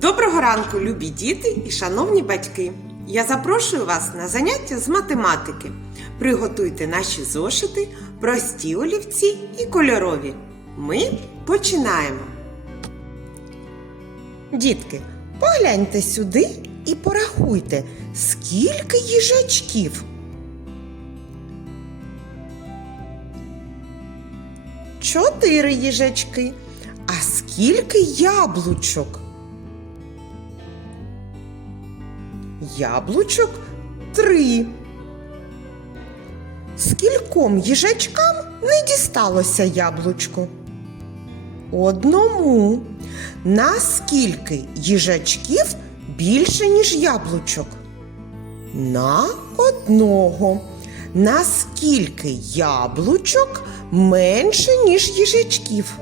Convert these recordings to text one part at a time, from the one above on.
Доброго ранку, любі діти і шановні батьки! Я запрошую вас на заняття з математики. Приготуйте наші зошити, прості олівці і кольорові. Ми починаємо. Дітки, погляньте сюди і порахуйте, скільки їжачків. Чотири їжачки. А скільки яблучок? Яблучок три. Скільком їжачкам не дісталося яблучко? Одному. Наскільки їжачків більше, ніж яблучок? На одного. Наскільки яблучок менше, ніж їжачків?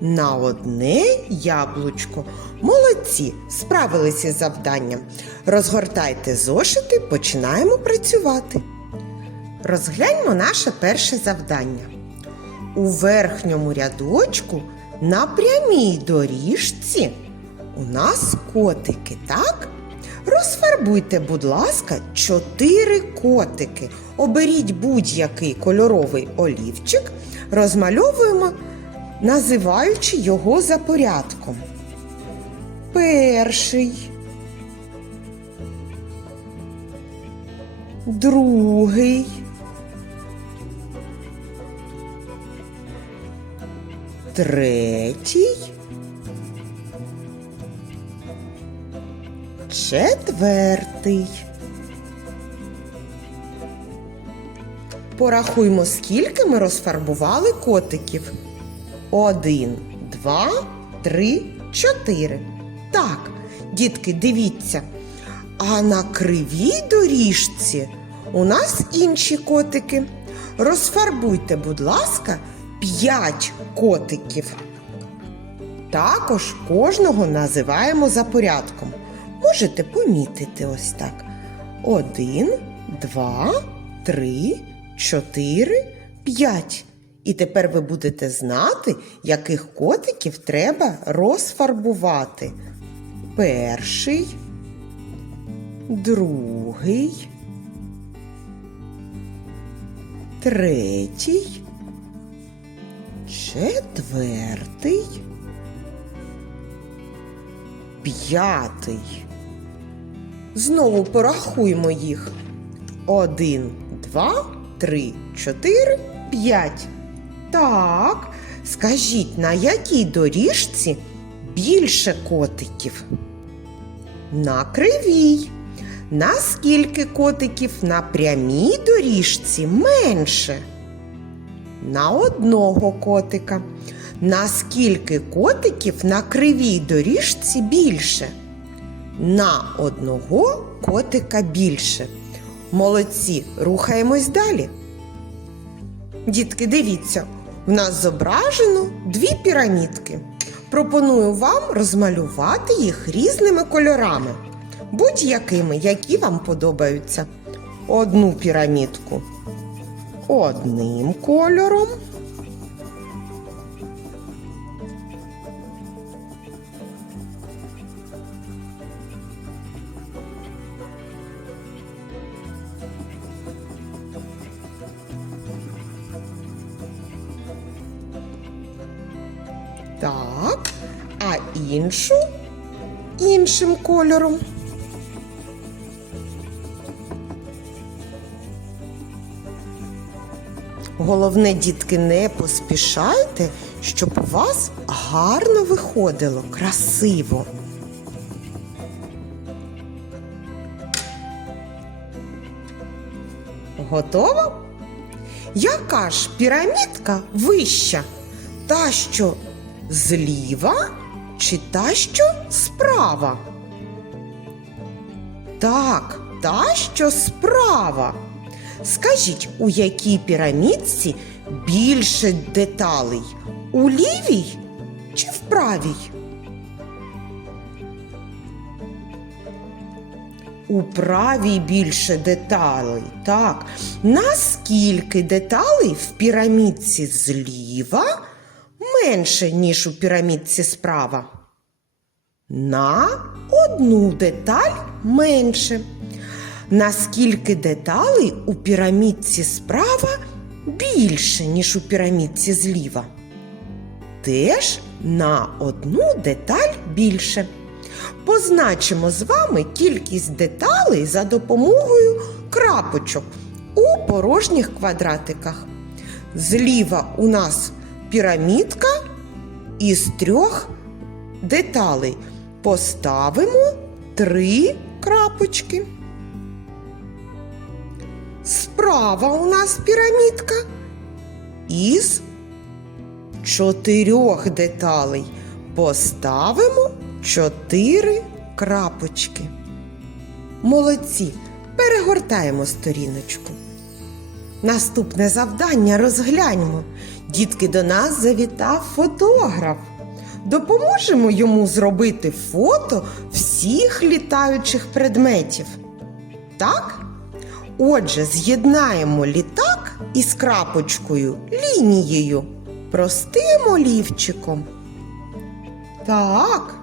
На одне яблучко. Молодці, справилися з завданням. Розгортайте зошити, починаємо працювати. Розгляньмо наше перше завдання. У верхньому рядочку на прямій доріжці у нас котики, так? Розфарбуйте, будь ласка, чотири котики. Оберіть будь-який кольоровий олівчик, розмальовуємо, називаючи його за порядком. Перший. Другий. Третій. Четвертий. Порахуймо, скільки ми розфарбували котиків. Один, два, три, чотири. Так, дітки, дивіться. А на кривій доріжці у нас інші котики. Розфарбуйте, будь ласка, п'ять котиків. Також кожного називаємо за порядком. Можете помітити ось так. Один, два, три, чотири, п'ять. І тепер ви будете знати, яких котиків треба розфарбувати. Перший, другий, третій, четвертий, п'ятий. Знову порахуємо їх. Один, два, три, чотири, п'ять. Так, скажіть, на якій доріжці більше котиків? На кривій. Наскільки котиків на прямій доріжці менше? На одного котика. Наскільки котиків на кривій доріжці більше? На одного котика більше. Молодці, рухаємось далі. Дітки, дивіться, в нас зображено дві пірамідки. Пропоную вам розмалювати їх різними кольорами, будь-якими, які вам подобаються. Одну пірамідку одним кольором. Іншу іншим кольором. Головне, дітки, не поспішайте, щоб у вас гарно виходило, красиво. Готово? Яка ж пірамідка вища? Та, що зліва чи та, що справа? Так, та, що справа. Скажіть, у якій пірамідці більше деталей? У лівій чи в правій? У правій більше деталей. Так. Наскільки деталей в пірамідці зліва менше, ніж у пірамідці справа? на одну деталь менше. Наскільки деталей у пірамідці справа більше, ніж у пірамідці зліва? Теж на одну деталь більше. Позначимо з вами кількість деталей за допомогою крапочок у порожніх квадратиках. Зліва у нас пірамідка із трьох деталей. Поставимо три крапочки. Справа у нас пірамідка із чотирьох деталей. Поставимо чотири крапочки. Молодці. Перегортаємо сторіночку. Наступне завдання розгляньмо. Дітки до нас завітав фотограф. Допоможемо йому зробити фото всіх літаючих предметів. Так? Отже, з'єднаємо літак із крапочкою лінією простим олівчиком. Так,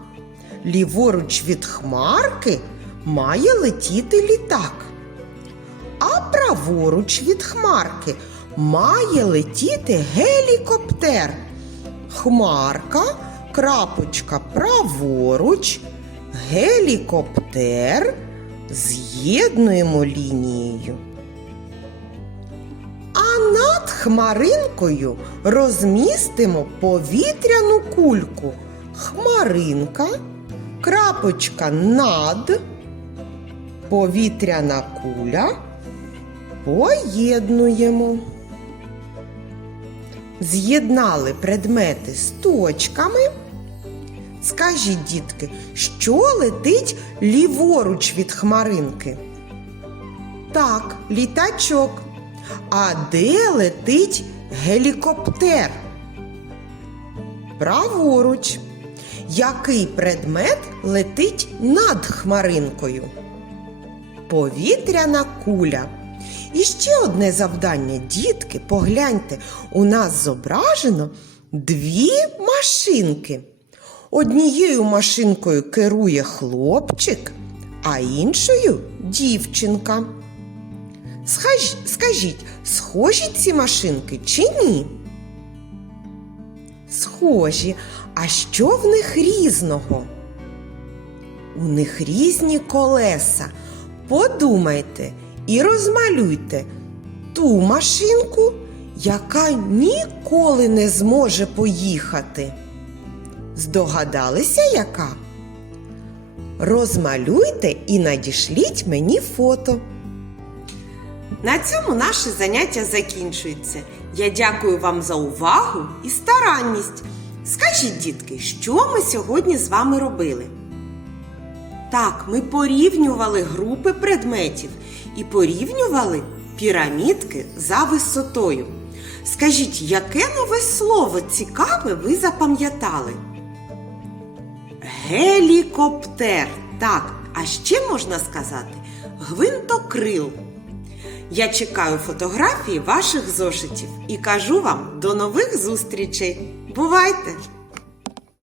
ліворуч від хмарки має летіти літак, а праворуч від хмарки має летіти гелікоптер. Хмарка, крапочка праворуч, гелікоптер з'єднуємо лінією. А над хмаринкою розмістимо повітряну кульку. Хмаринка, крапочка над, повітряна куля. Поєднуємо. З'єднали предмети з точками. Скажіть, дітки, що летить ліворуч від хмаринки? Так, літачок. А де летить гелікоптер? Праворуч. Який предмет летить над хмаринкою? Повітряна куля. І ще одне завдання, дітки, погляньте, у нас зображено дві машинки. Однією машинкою керує хлопчик, а іншою дівчинка. Скажіть, схожі ці машинки чи ні? Схожі. А що в них різного? У них різні колеса. Подумайте і розмалюйте ту машинку, яка ніколи не зможе поїхати. Здогадалися, яка? Розмалюйте і надішліть мені фото. На цьому наше заняття закінчується. Я дякую вам за увагу і старанність. Скажіть, дітки, що ми сьогодні з вами робили? Так, ми порівнювали групи предметів і порівнювали пірамідки за висотою. Скажіть, яке нове слово цікаве ви запам'ятали? Гелікоптер. Так, а ще можна сказати гвинтокрил. Я чекаю фотографії ваших зошитів і кажу вам до нових зустрічей. Бувайте!